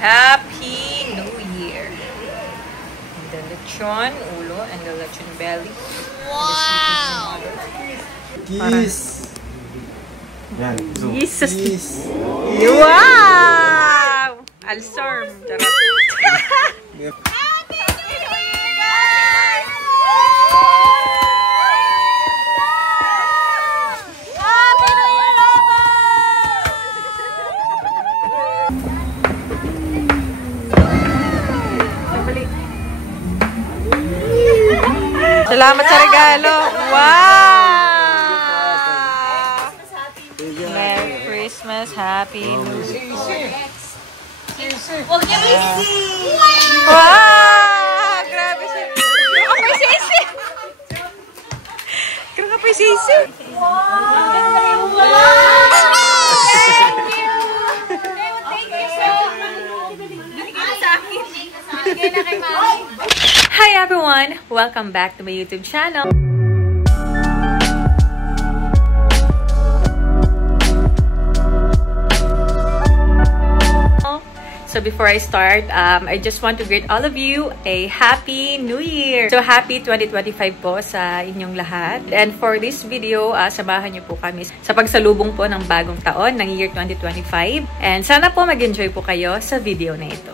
Happy New Year! And the lechon ulo and the lechon belly. Wow! Kiss! Yan, Jesus! Kiss! Wow! Alsorm! Charot! Salamat sa regalo. Wow! Merry Christmas. Happy New Year. Wow! Grabe siya. Grabe pa yung sisi. Grabe pa yung sisi. Hi everyone! Welcome back to my YouTube channel. So before I start, I just want to greet all of you a Happy New Year! So happy 2025 po sa inyong lahat. And for this video, samahan niyo po kami sa pagsalubong po ng bagong taon ng year 2025. And sana po mag-enjoy po kayo sa video na ito.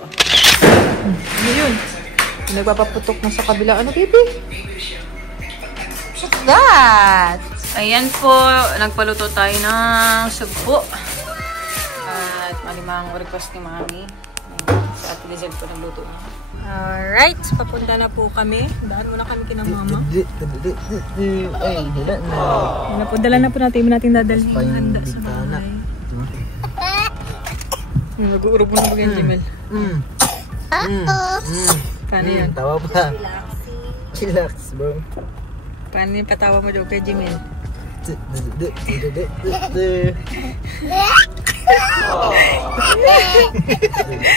Ano yun? Nagpapaputok na sa kabila. Ano, baby? What's that? Ayan po, nagpaluto tayo ng sugpo. At malimang request ni Mami. Sa Ate Lizelle po nagluto niya. Alright, papunta na po kami. Daan muna kami kina Mama. Ay, hila na. Dala na po natin. Natin dadalhin yung handa sa bahay. Nag-uurog mo na ba yung Jimel? Paano yun? Tawa pa. Chillax, bro. Paano yung patawa mo daw kay Jimel?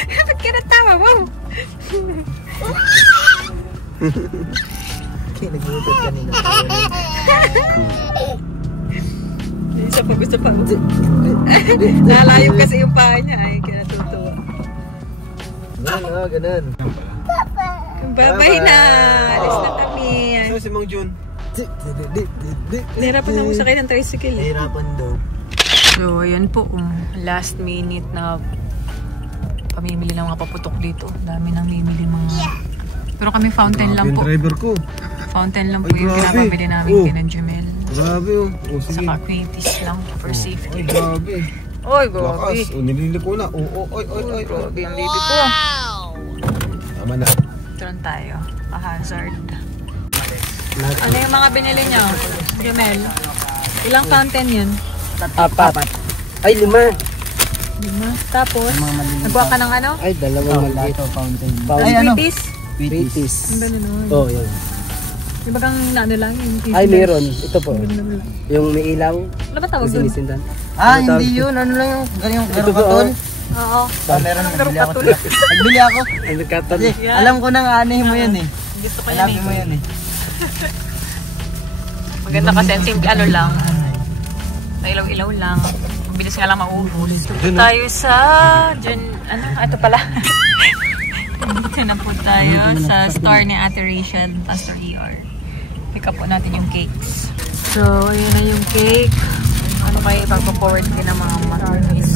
Ba't ka natawa mo? Kaya naglutot kanina. Gusto pa. Nalayo kasi yung paa niya. Ay, kaya natutuwa. Ganun, ganun. Babay na! Alis na kami. Saan si Mang Jun? Nahirapan na mo sakay ng tricycle. Nahirapan daw. So, ayan po. Last minute na pamimili ng mga paputok dito. Dami nang mimili mga... Pero kami fountain lang po. Yung driver ko. Fountain lang po yung pinapamili namin kay Jumel. Grabe oh. Sige. Saka creatis lang for safety. Ay, grabe. Oy, grabe. Lakas. Nililiko na. Oy. Grabe ang baby ko. Tama na. Turan tayo. Pa-hazard. Ano yung mga binili niyo, Jumel? Ilang fountain yun? 4. Ay, 5. Tapos, nagbuha ka ng ano? Ay, 2 maliit. Fountain. Ay, ano? Sweeties. Ang gano'n nun. Oh, yun. Di ba kang ano lang? Ay, meron. Ito po. Yung may ilaw. Ano ba tawag doon? Hindi yun. Ano lang yung ganyang garokatol? Oo. Meron. Nagbili ako. Nagbili ako. Alam ko nang anihin mo yun eh. Gusto ko yan eh. mo yun eh. Maganda kasi ang simple ano lang. Ilaw-ilaw lang. Bilis nga lang maubos. Tayo sa... Ano? Ito pala. Dito na po tayo sa store ni Ate Rachel, Pastor ER. Pick up po natin yung cakes. So, yun na yung cake. Ano kayo ipag-forward din ng mga marmis.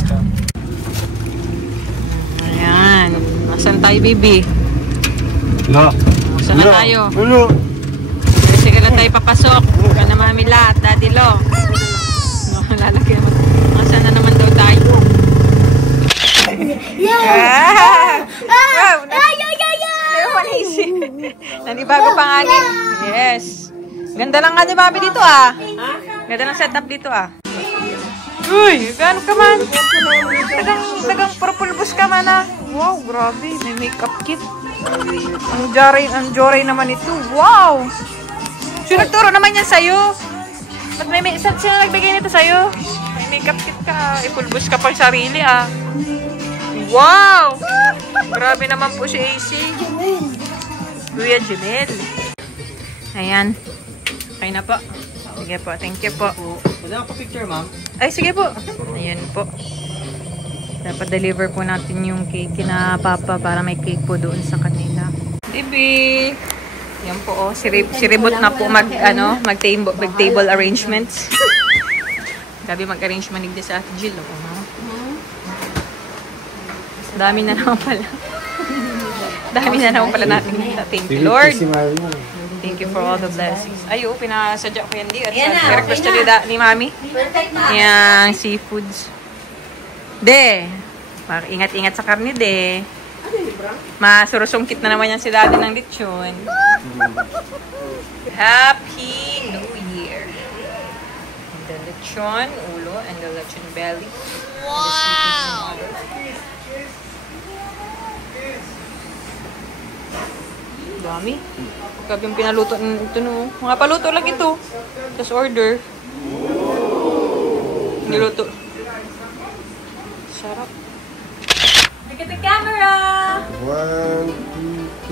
Ayan. Nasaan tayo, baby? Nasaan na tayo? Sige lang tayo papasok. Huwag na Mami lahat, Daddy Lo. Lalaki naman. Nasaan na naman daw tayo? Wow! Nanibago pangangin. Yes. Ganda lang nga ni Mami dito ah. Ganda lang setup dito ah. Uy! Gaano ka man? Tagang purple bus ka man ah. Wow, grabe. May makeup kit. Ang joray naman ito. Wow! Sino nagturo naman yan sa'yo? Ba't sino nagbigay nito sa'yo? May makeup kit ka. Ipulbus ka pang sarili ah. Wow! Grabe naman po si AC. Kuya Jumel. Ayan. Okay na po. Sige po. Thank you po. Wala ka picture, ma'am? Ay, sige po. Ayan po. Dapat deliver po natin yung cake kina Papa para may cake po doon sa kanila. Bibi! Yan po oh. Si Ribot na po mag-table arrangements. Gabi mag-arrange manig din sa Ate Jill. Oh. Dami na naman pala. Dami na naman pala natin. Thank you, Lord. Thank you for all the blessings. Ay, pinasadya ko yan di. At request ni Mami. Yung seafoods. De. Ingat-ingat sa karne, de. Masurusungkit na naman yan si Daddy ng lechon. Happy New Year. The lechon, ulo, and the lechon belly. Wow! Dami. Pagka yung pinaluto ito no. Mga paluto lang ito. Just order. Niluto. Sarap. Look at the camera! 1, 2,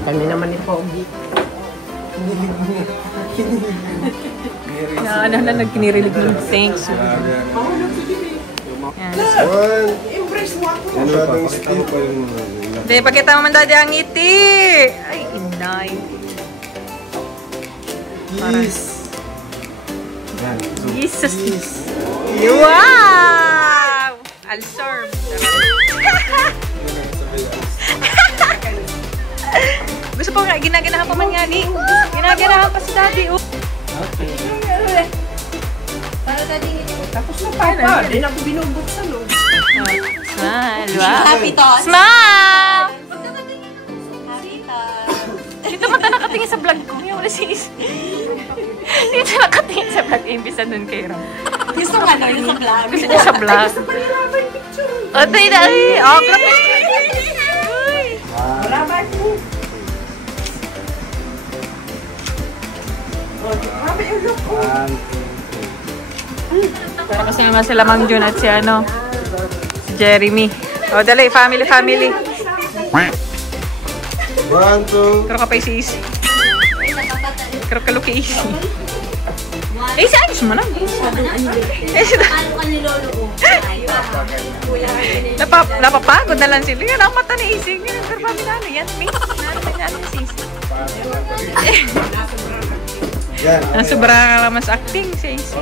3. Kami naman ni Pogi. Nagkinirig ng thanks. Yan. Masyadong still pa yung Hindi, pakita mo man Daddy ang ngiti. Ay, inay. Yes! Jesus. Wow! Alsorb. Gusto po nga, ginaganahan pa man nga ni. Ginaganahan pa si Daddy. Okay. Para Daddy ngiti. Tapos na Papa. Di na ako binubuksan no. Smile. Wow. Happy thoughts. Smile! Happy thoughts. Dito man tayo nakatingin sa vlog ko. Yung wala sis. Dito nakatingin sa vlog. Imbisa nun kay Ram. Gusto nga na rin sa vlog. Gusto niya sa vlog. O, tayo na. Ay, oh, grabe. Marabay po. Grabe yung look ko. Pero kasi naman sila Mang Jun at si ano, si Jeremy. O, dali. Family. 1, 2. Pero ka pa si Isi. Pero ka look Isi. Eh, si ayos mo na. Eh, si Ano ka ni Lolo ko? napapagod na lang sila. Yan ang mata ni Isi. Pero kami na ano yan. May natin si Isi. Yan. Sobrang mas acting si Isi.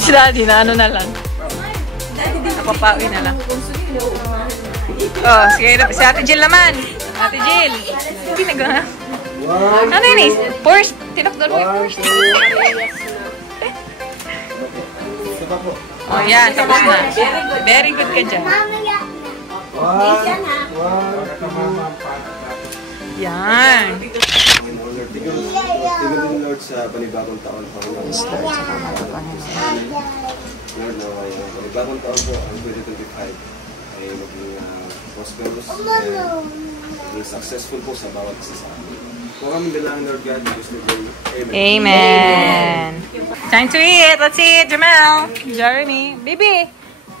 Si Daddy na ano na lang. Napapawi na lang. Oh, sige. Si Ate Jill naman. Ate Jill. Hindi nag- Ano yun eh? First. Tinakdol mo yung first. Oh, yan. Tapos na. Very good ka dyan. Yan. Tingnan Lord sa panibagong taon pa rin. Lord, panibagong taon po ang 2025 ay maging prosperous and maging successful po sa bawat isa sa amin. Kung kami bilangin Lord God, gusto ko. Amen. Amen. Time to eat. Let's eat. Jamel. Jeremy. Baby.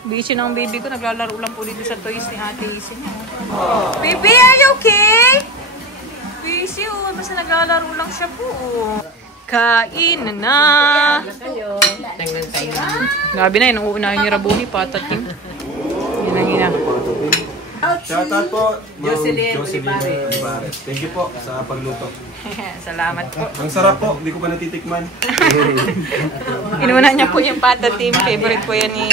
Busy na ang baby ko. Naglalaro lang po dito sa toys ni Ate Isi niya. Baby, are you okay? Busy oh. Basta naglalaro lang siya po. Kain na. Grabe na. Inuunahin niyo Rabuni. Patating. Yan ang ina. Shoutout po, Jocelyn Olivares. Thank you po sa pagluto. Salamat po. Ang sarap po, hindi ko pa natitikman. Inuna niya po yung patatim. Favorite po yan ni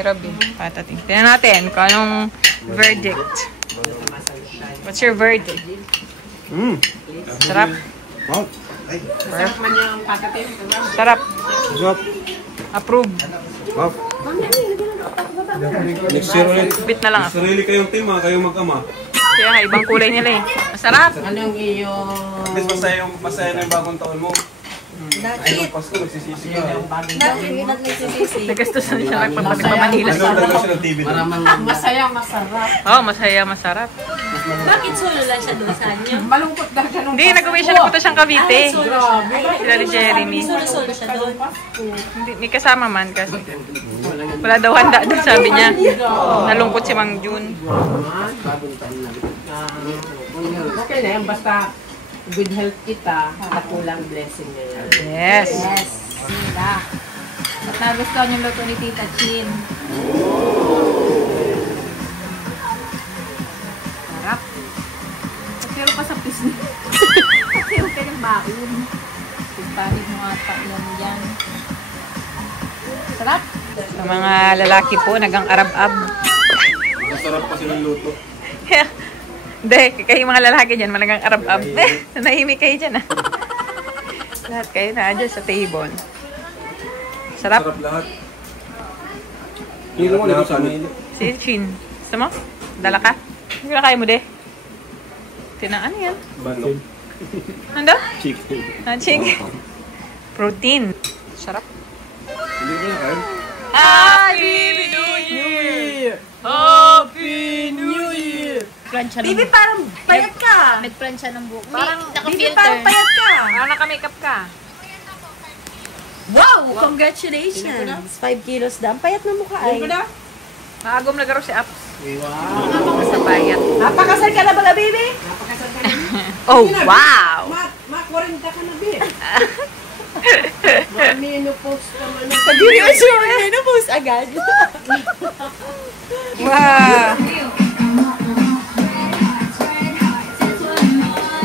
Robin. Patatim. Tingnan natin kung anong verdict. What's your verdict? Sarap? Wow. Ay, Sarap man yung patatim. Sarap. sarap. Approve. Wow. Next year ulit. Bit na lang ako. Sarili kayong team ha, kayong mag-ama. Kaya nga, ibang kulay nila eh. Masarap. Anong iyong... At least masaya na yung bagong taon mo. Ay, nung Pasko, nagsisisi ka. Nagastusan siya nagpapagod pa Manila. Nanonood siya ng TV doon. Masaya, masarap. Oh, masaya, masarap. Bakit solo lang siya doon sa inyo? Malungkot daw siya nung Hindi, nag-uwi siya nagpunta siyang Cavite. Sila ni Jeremy. Solo siya doon. Hindi, may kasama man kasi. Wala daw handa doon, sabi niya. Nalungkot si Mang Jun. Okay na yan, basta good health kita at walang blessing niya yan. Yes. Yes. At nagustuhan yung luto ni Tita Chin. Sarap. Pero pa sa pisngi. Pero ka yung baon. Pagpanig mo ata yan. Sarap. Ang mga lalaki po, nagang arab-ab. Masarap kasi ng luto. Hindi, kayo mga lalaki dyan, malagang arab-ab. Nahimik kayo dyan, ah. Lahat kayo na dyan sa table. Sarap. Sarap lahat. Hindi naman ito sa amin. Si Chin. Gusto mo? Dala ka? Hindi na kaya mo, de. Tinaan yan. Banok. Ano? Chicken. Chicken. Protein. Sarap. Hindi ko na kayo. Happy New Year! Happy New Year! Plancha ng Bibi, parang payat ka. Nagplancha ng buhok. Parang, Bibi, Naka-filter. parang payat ka. Parang naka-makeup ka. Wow! Congratulations! 5 kilos daw. Ang payat ng mukha ay. Maagom nagaro si Aps. Wow! Sa payat. Napakasal ka na ba, baby? Oh, wow! Ma-40 ka na, Bi. Ma-menopause ka man. Pag-ibig mo siya, menopause agad. Wow!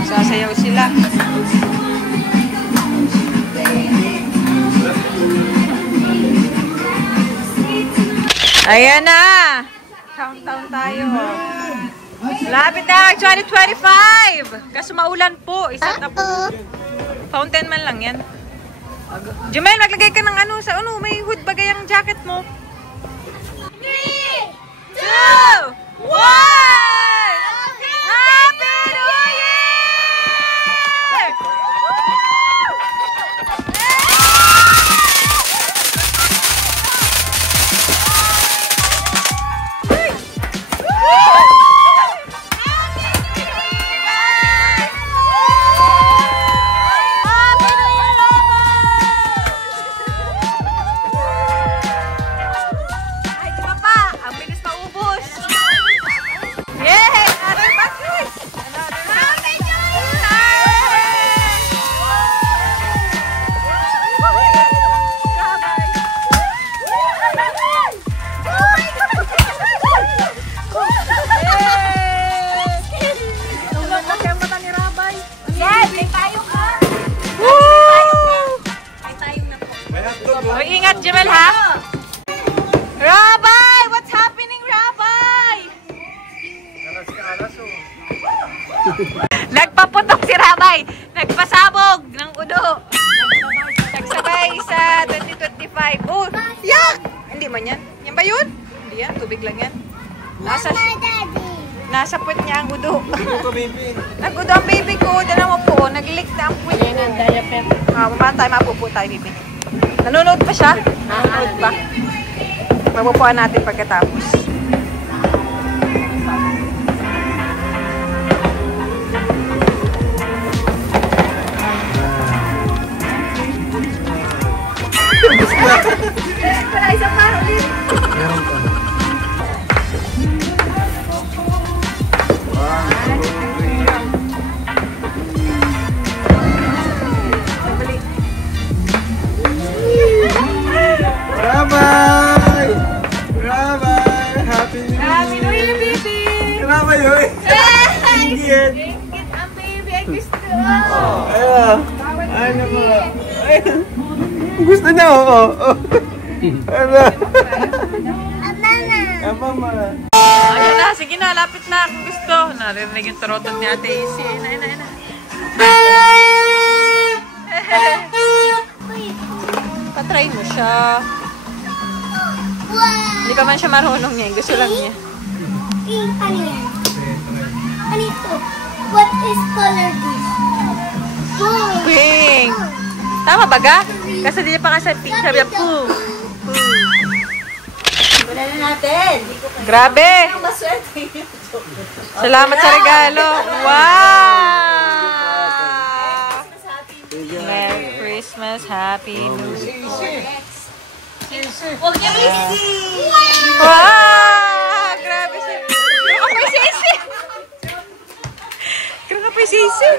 Sasayaw sila. Ayan na! Countdown tayo. Lapit na ang 2025! Kaso maulan po. Isa na po. Fountain man lang yan. Jumel, maglagay ka ng ano sa ano. May hood bagay ang jacket mo. 3, 2, 1! Happy New Year! Ingat, Jamel, ha? Rabbi! What's happening, Rabbi? Nagpaputok si Rabbi. Nagpasabog ng udo. Nagsabay sa 2025. Oh, yak! Hindi man yan. Yan ba yun? Hindi yan. Tubig lang yan. Nasa puwet niya ang udo. Nag-udo ang baby ko. Dala mo po. Nag-lick na ang puwet. Yan ang diaper. Mamaya tayo, mapupo tayo, baby. Nanonood pa siya? Nanonood pa. Mapupuan natin pagkatapos. Rabbi! Rabbi! Happy New Year, baby! Rabbi, yun! Ingit! Ang baby, ay gusto. Ayan! Ano ba? Gusto niya ako! Ano? Mama! Ayan na, sige na, lapit na kung gusto. Narinig yung turoton ni Ate Isi. Ayun na. Patry mo siya. Hindi ka man siya marunong niya. Gusto lang niya. Ano yan? Ano ito? What is color this? Blue. Pink! Tama ba ga? Kasi di niya pa kasi pink. Sabi niya, poo. Wala na natin. Grabe! Ang maswerte. Salamat sa regalo. Wow! Merry Christmas, Happy New Year. Huwag niya isi. Wow! Grabe si... Grabe pa si Isi! Grabe pa si Isi!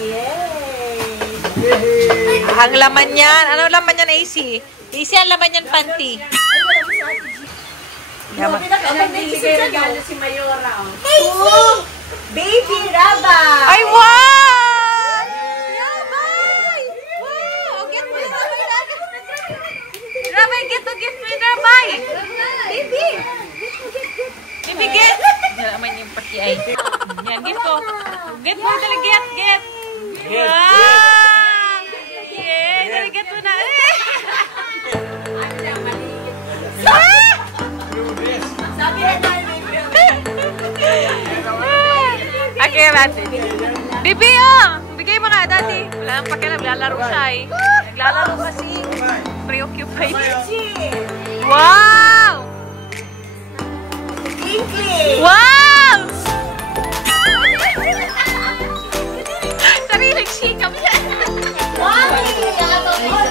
Yay! Ang laman yan. Ano laman yan, AC? AC, ang laman yan, panty. Yaman. Regalo si Mayora. Baby Raba! Ay, wow! Rabay! Wow! Get mo yung Rabay, get to gift mo yung Rabay! Baby! Baby, get! Nalaman yung pati ay. Yan, get ko. Get mo, dali, get! Wow! Yeah, dali, get mo na. Okay, Rati. Bibi, oh! Bigay mo nga, Daddy. Wala nang pakialam. Lalaro siya eh. Naglalaro kasi. Preoccupied. Wow! Wow! Sariling sikap siya. Wow! Thank you so much.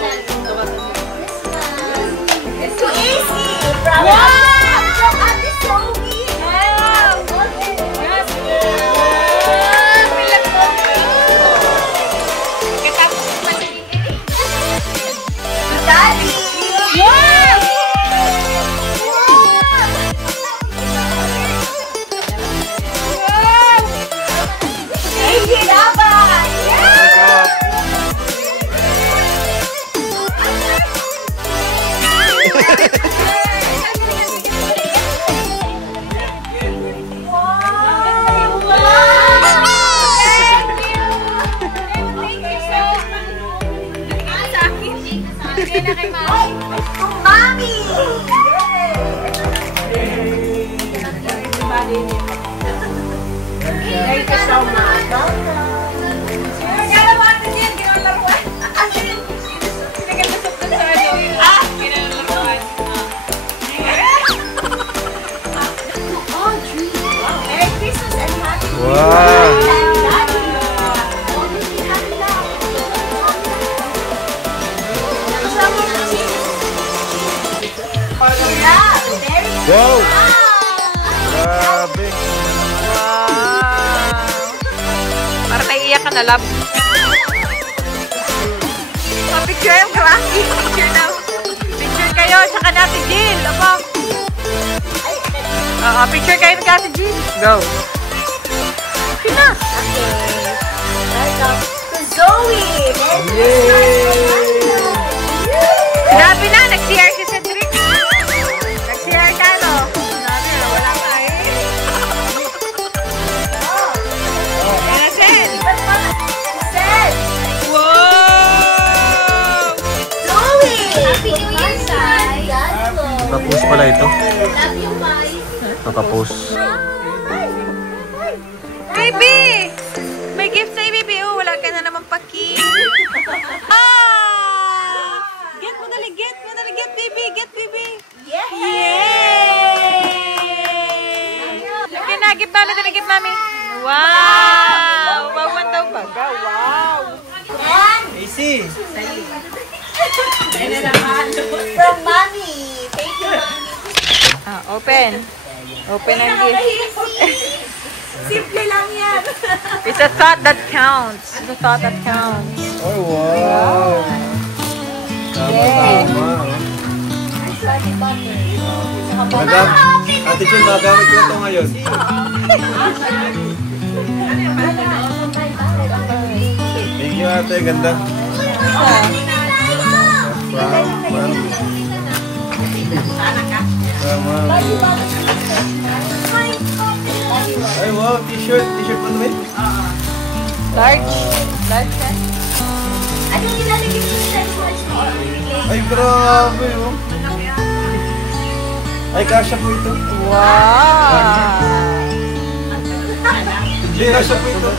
Merry Christmas and Happy New Year. Wow! Grabe! Wow! Para naiiyak ka na, love. Picture yung grabe. Picture na. Picture kayo, tsaka natin Jill. Aba. Picture kayo ng Ate Jill. Go. Pina. Welcome to Zoe. Sinabi na, nag-CR si Cedric. Nag-CR ka, no? Sinabi na, wala ka eh. Yan na, Ced. Wow! Zoe! Happy New Year, guys! Nakapost pala ito. Love you, guys! Nakapost. Baby! May gift sa'yo, baby. Oh, wala ka na naman paki. Ah! Get mo dali, get baby. Get, baby. Yay! Okay na, give mami, dali, give mami. Wow! Wawan daw ba? Wow! AC! From Mommy! Thank you, Open. Open ang gift. Simple lang yan. It's a thought that counts. It's a thought that counts. Oh, wow! Tama. Madam, Ate Jun, magamit ko ito ngayon. Thank you, ate. Ganda. Tama. Ay, wow. T-shirt. T-shirt mo naman? Large. Large na. Ano yung nilalagay mo sa Ay, grabe, oh. Ay, kasya po ito. Wow! Hindi, kasya po ito.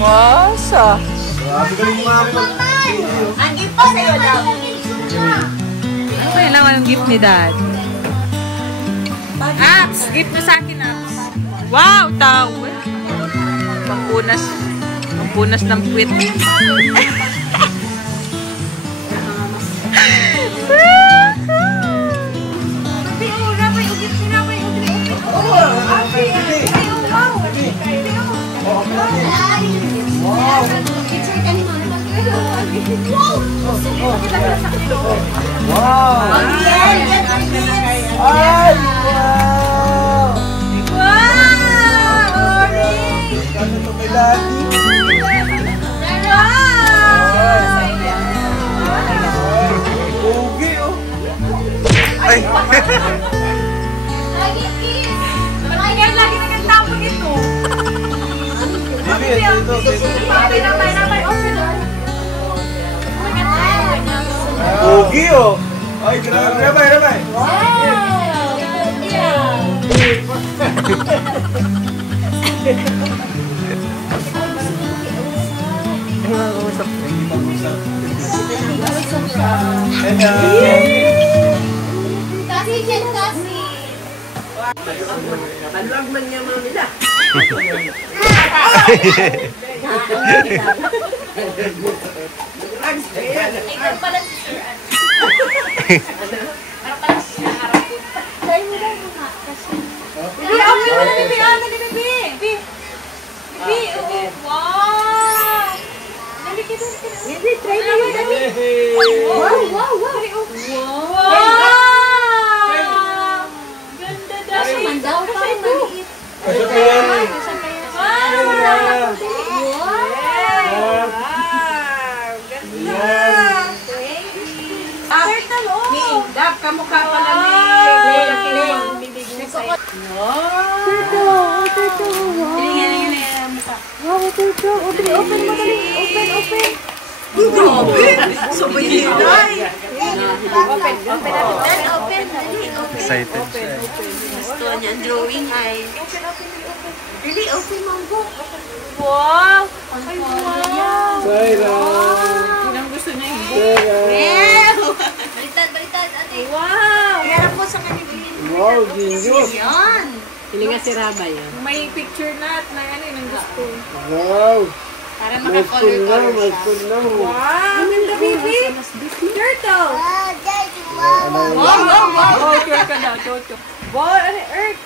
Wow, so. Grabe ka rin mga Ang gift pa sa'yo, love. Ano kailangan yung gift ni Dad? Apps! Gift mo sa akin, Apps. Wow! Towel! Pampunas. Pampunas ng puwit. Wow! Wow! Ay, wow! Wow! Orange! Ano to kay Daddy? Pogi, oh! Ay! Kaya lagi nagtapon ito. Baby, ito. Pogi, oh! Ay, grabe. Rabay! Kanlag man niya mga nila. Ikaw pala si Sir Ann. Para pala si Sir Harap po. Try mo daw mga kasi. Bibi, open mo na ni Bibi. Ano ni Bibi? Bibi, wow! Dali ka. Bibi, try mo yun. Wow! Ganda daw. Kasi man daw parang maliit. Dap, kamukha pala ni Open mo dali. Open. Excited. Gusto niya ang drawing ay. Dali, open mo ang book. Wow! Ay, wow! Saira! Yun ang gusto niya yung Balitad, ate. wow! Iharap mo sa kanila. Wow, genius! Yan. Hindi nga si Rabay. May picture na at na ano yung gusto. Wow! Para May school na! Wow! Ganda, Bibi! Turtle! Daddy, wow. Wow! Sure ka daw, Toto. Wow, ano, Earth?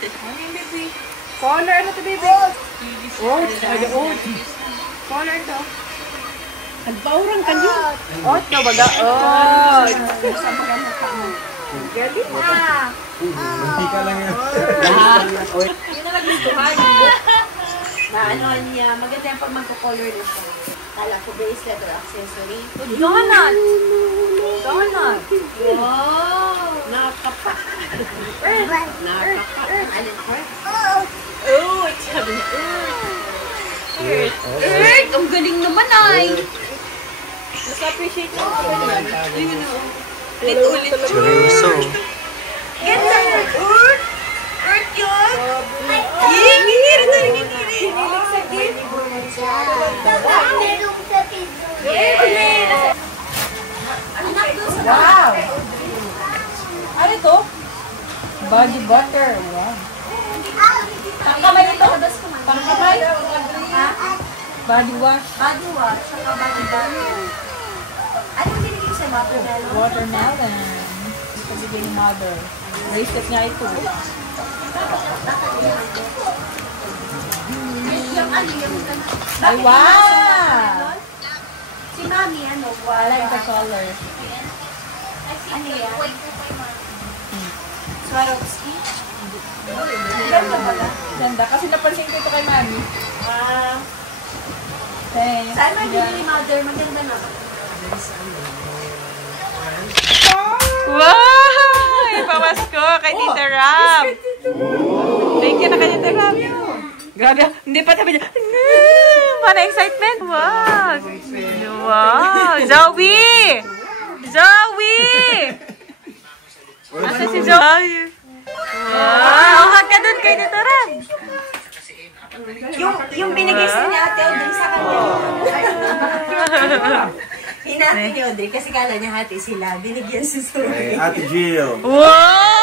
Ano yung Bibi? Color, ano to, Bibi? Earth. Color to. Nagpaurang ka niyo. Oat na baga. Oat. Galing na. Hindi ka lang yun. Yun na nagustuhan. Na ano niya, maganda yung pag magko-color na siya. Kala ko bracelet or accessory. Donut. Donut. Wow! Nakapa. Alin ko? Oat. Sabi niya, Earth. Earth. Ang galing naman ay. Mas appreciate mo ako naman. Ulit-ulit. Seryoso. Ganda. Earth. Earth yun. Giniri na rin. Hinilig sa gift. Wow. Ano ito? Body butter. Wow. Pangkamay ito. Pangkamay? Ha? Body wash. Body wash, saka body butter. Ano yung binigay sa'yo? Watermelon? Watermelon. Ito bigay ni mother. Bracelet niya ito. Ay, wow! Si Mami, ano? I like the color. Ano yan? Swarovski? Ganda pala. Ganda. Kasi napansin ko ito kay Mami. Thanks. Saan ba yung ni Mother? Maganda na. Wow! Ipamasko kay Tita Ram. Thank you na kay Tita Ram. Grabe. Hindi pa sabi niya. Para excitement. Wow. Wow. Zoe! Zoe! Asa si Zoe? Wow. Hug ka dun kay Tita Ram. Yung binigay sa niya ate Audrey sa kanya. Hinati ni Audrey kasi kala niya hati sila. Binigyan si Zoe. Ate Jill. Wow!